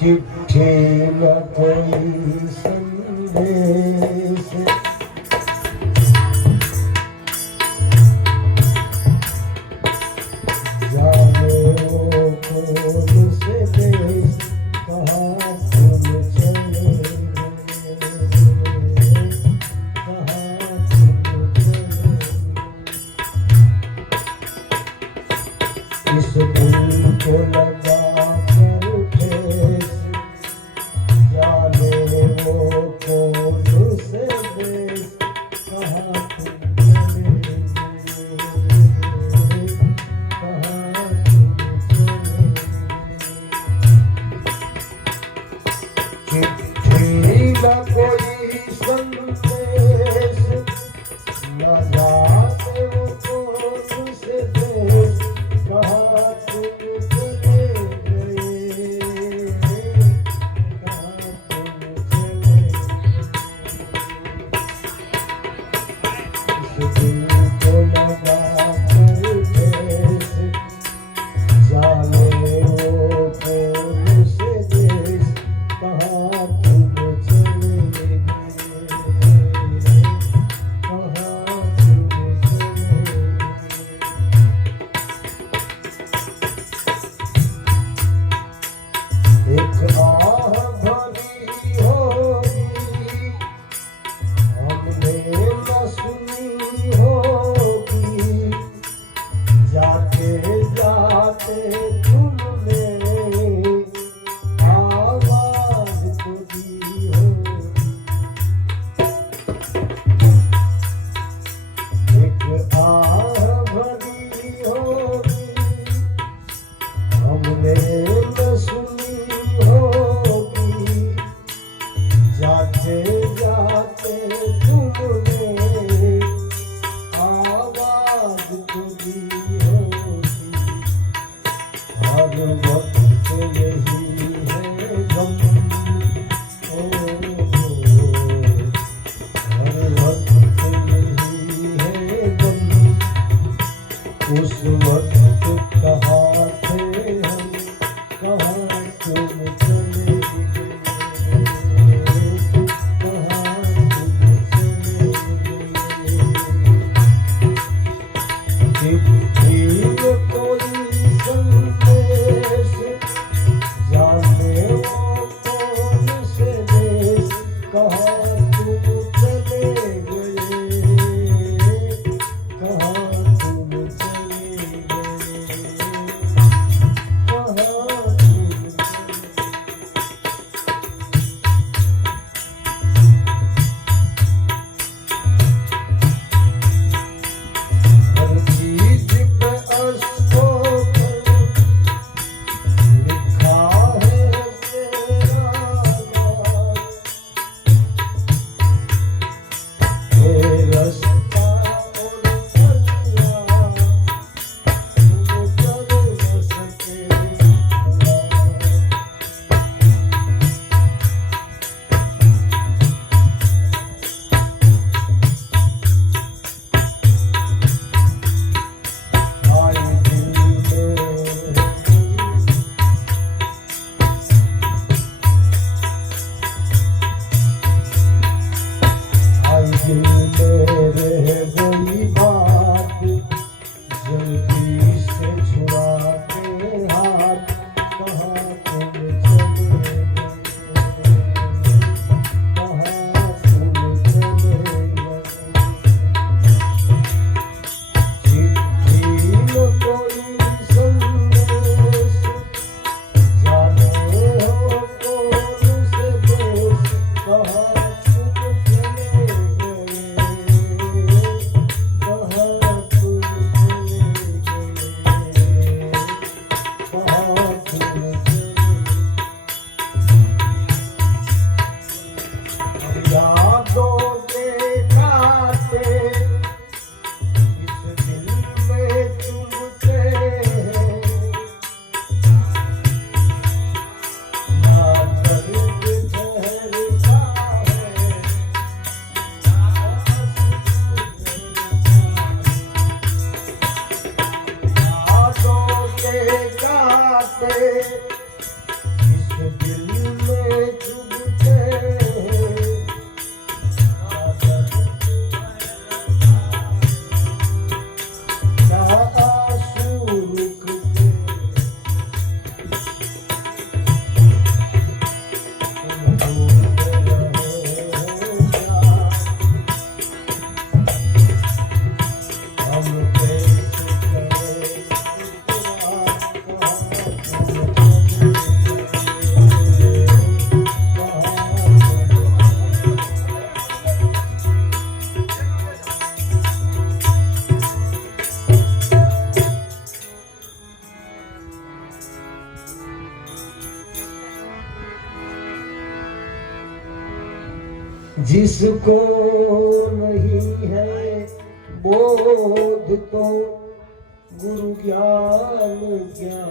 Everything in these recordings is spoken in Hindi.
चिट्ठी न कोई संदेश, जाने वो कौन से देश, कहाँ तुम चले गए, कहाँ तुम चले गए। इस दिल को लगा कोई संदेश न जाने वो कौन से देश, कहाँ तुम चले गए, कहाँ तुम चले गए। इस दिल को लगा कर ठेस, जाने वो कौन से देश, कहाँ एक आह भरी होगी हमने न सुनी होगी, जाते जाते तुमने आवाज तो दी होगी। एक आह भरी होगी हमने न सुनी होगी, जाते जाते तुमने आवाज तो दी होगी। हर वक्त यही है गम, हर वक्त यही है गम, उस वक्त कहाँ थे हम, कहाँ तुम चले गए, कहाँ तुम चले गए। चिट्ठी में कोई संदेश, जाने वो कौन से देश, कहाँ तुम चले गए, कहाँ तुम चले गए। जिसको नहीं है बोध तो गुरु ज्ञान क्या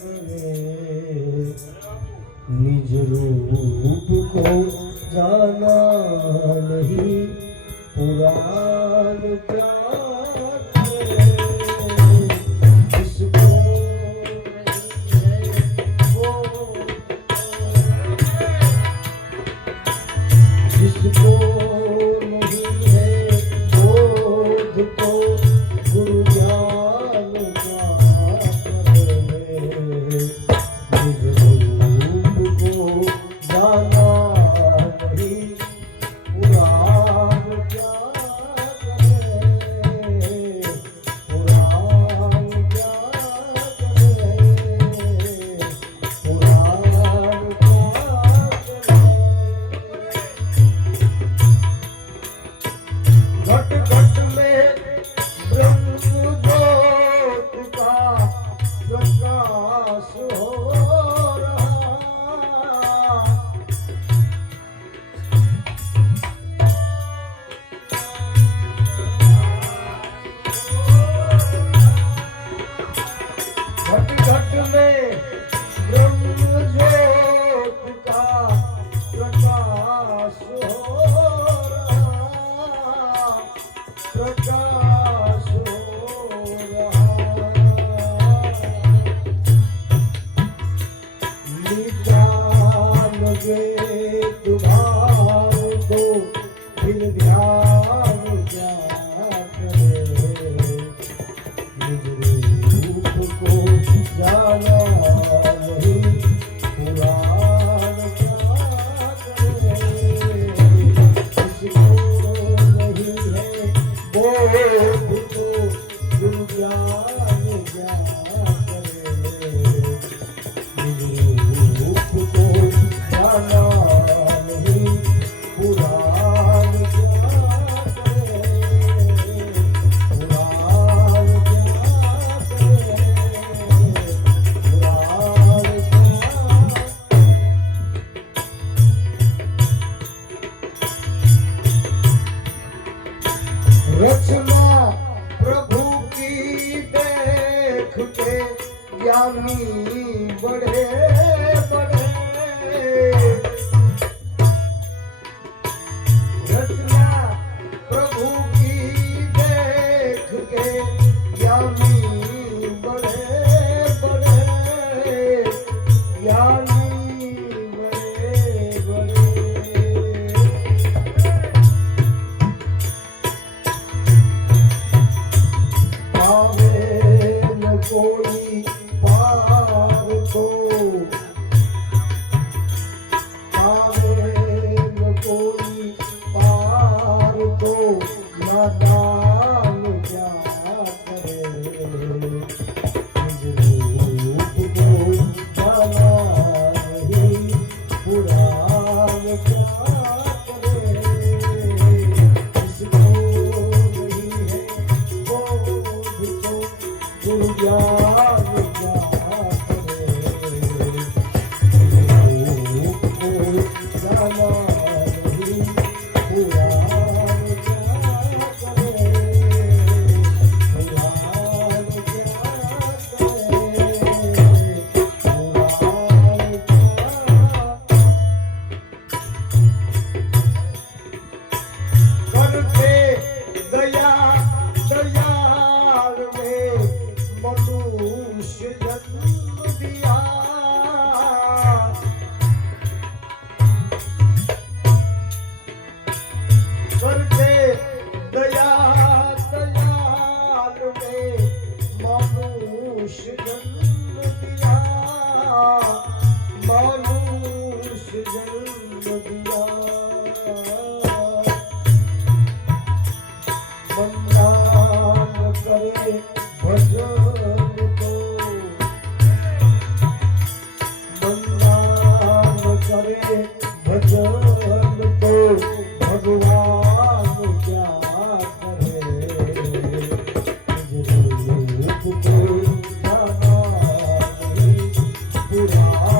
करे, निज रूप को जाना नहीं पुराण क्या करे, जिसको नहीं है बोध, जिसको नहीं है बोध तो गुरु ज्ञान क्या करे, निज रूप को जाना नहीं पुराण क्या करे, पुराण क्या करे, पुराण क्या करे। घट घट में ब्रह्म ज्योत का प्रकाश हो रहा, घट घट में ब्रह्म ज्योत का प्रकाश हो रहा, प्रकाश हो रहा, नित्यान वेद भाव को फिर ध्यान क्या करे, निज रूप को जाना नहीं पुराण क्या करे, जिसको नहीं है बोध तो गुरु ज्ञान क्या करे, निज रूप को जाना नहीं पुराण क्या करे, पुराण क्या करे, पुराण क्या। रचना प्रभु की देख के ज्ञानी बड़े बड़े, रचना प्रभु की देख के ज्ञानी बड़े बड़े, ज्ञानी बड़े बड़े। पावे न कोई पार को, पावे न कोई पार को, नादान क्या करे, निज रूप को जाना नहीं पुराण क्या करे, जिसको नहीं है बोध तो गुरु ज्ञान क्या करे, रूप को जाना नहीं पुराण क्या करे, पुराण क्या करे, पुराण क्या करके दया दयाल में मनुष्य जन्म दिया, करके दया दयाल में मनुष्य जन्म दिया, मनुष्य जन्म दिया, वंदन करे भजन को, वंदन करे भजन को, भगवान क्या करे, निज रूप को जाना नहीं पुराण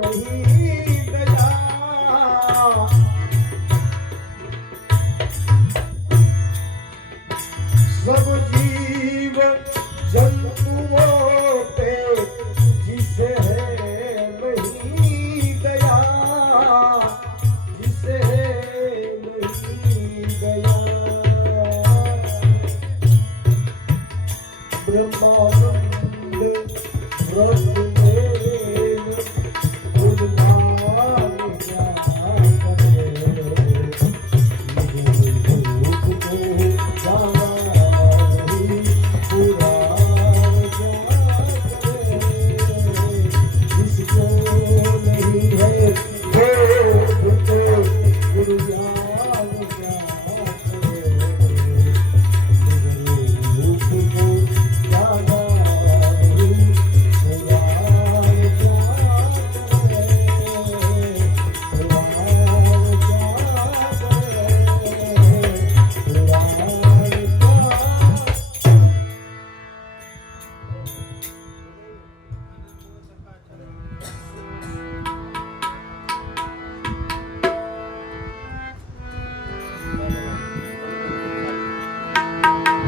नहीं दया सब जीव जंतुओं पे जिसे है नहीं दया जिसे है नहीं दया ब्रह्मानंद व्रत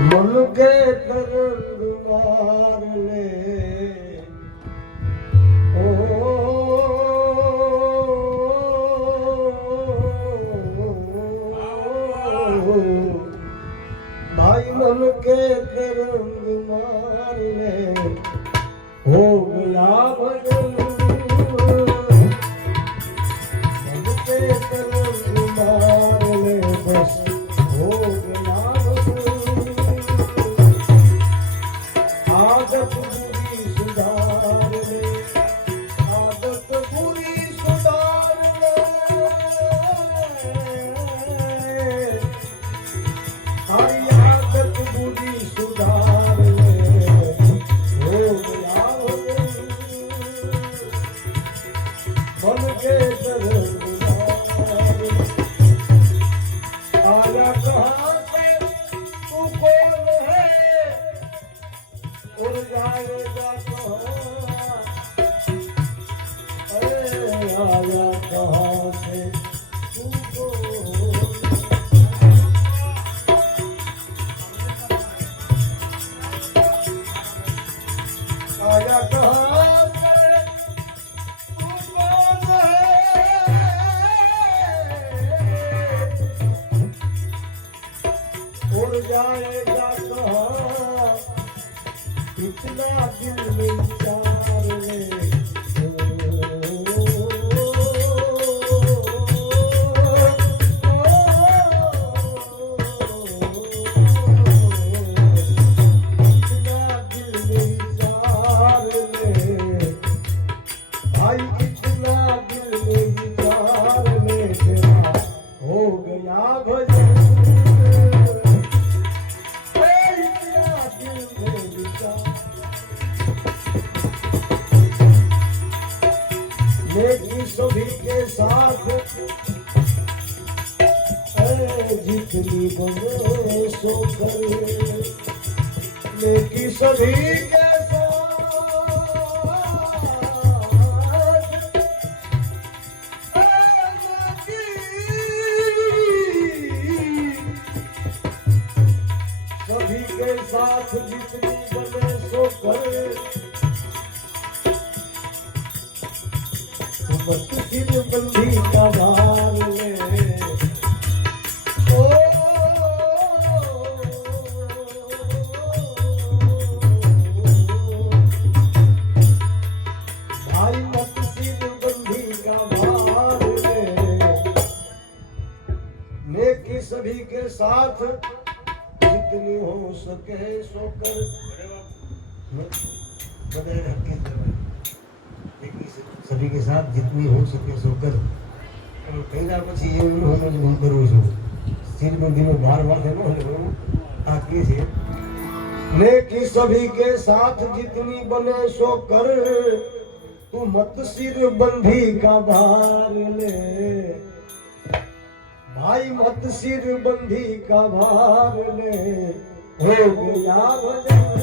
मन के तरंग मार ले भाई मन के तरंग मार ले हो गया भजन मन के तरंग मार ले बस हो गया आदत बुरी सुधार ले आदत बुरी सुधार ले हरी आदत बुरी सुधार ले हो गया मन के तरंग आया कहाँ से तू कौन है उड़ जाएगा कहाँ अरे आया कहाँ से तुमको आया कहाँ से तुमको उड़ जाएगा कहाँ इतना दिल में विचार ले इतना दिल में विचार ले भाई इतना दिल में विचार ले तेरा हो गया भजन लेकिन सभी के साथ जितनी बने सो करे लेकिन सभी के सभी के साथ जितनी बने सो करे सिर बंधी का धार ले भाई मत सिर बंधी का भार ले कि सभी के साथ जितनी हो सके सो कर सभी के साथ जितनी हो सके सो कर कई પછી એવું હું કરું છું સિરબંધીનો ભાર વાળે નો આ કે છે लेकिन सभी के साथ जितनी बने सो कर तू मत सिर बंधी का भार ले भाई मत सिर बंधी का भार ले हो गया भजन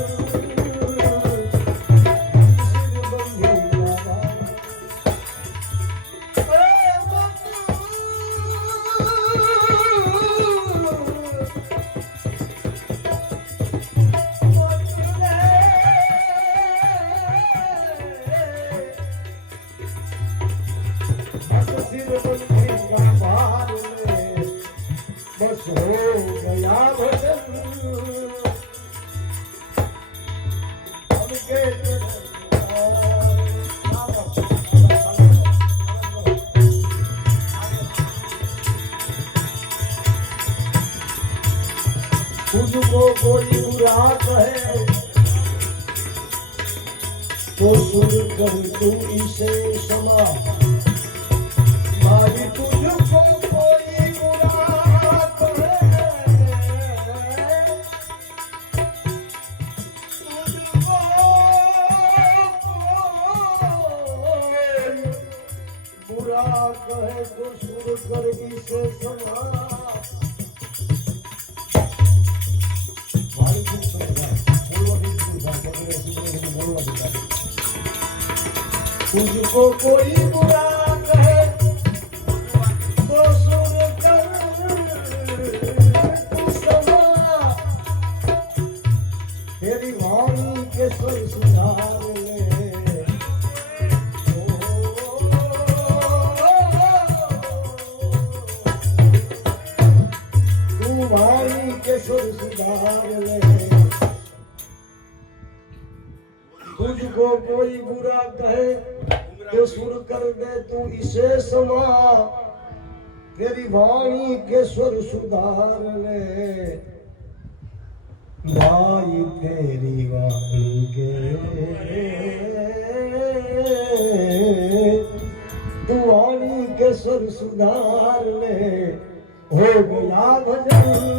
सिर बंधी बार में बस हो गया भजन हमके तुझको कोई बुरा कहे तो सुन कर तू इसे समा भाई तुझको कोई बुरा कहे तुझको बुरा कहे तो सुन कर इसे समा तुझको कोई बुरा कहे तो सुन कर तू समा तेरी वाणी के सुर सुधार ले तू वाणी के सुर सुधार ले तुझको कोई बुरा कहे तो सुन कर दे तू इसे समा तेरी वाणी के स्वर सुधार ले भाई तेरी वाणी के तू वाणी के स्वर सुधार ले हो गया भजन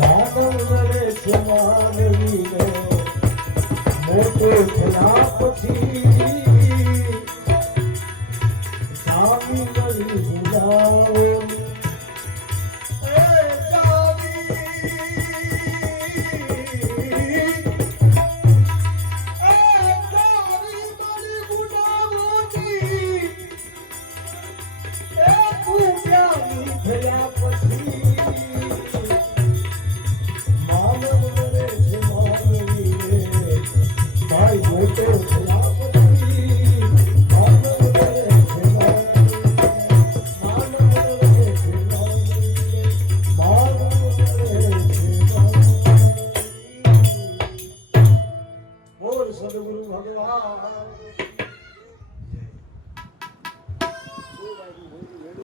बादल से मानवी ने मोटे खिला पछी सामी बड़ी बुलावे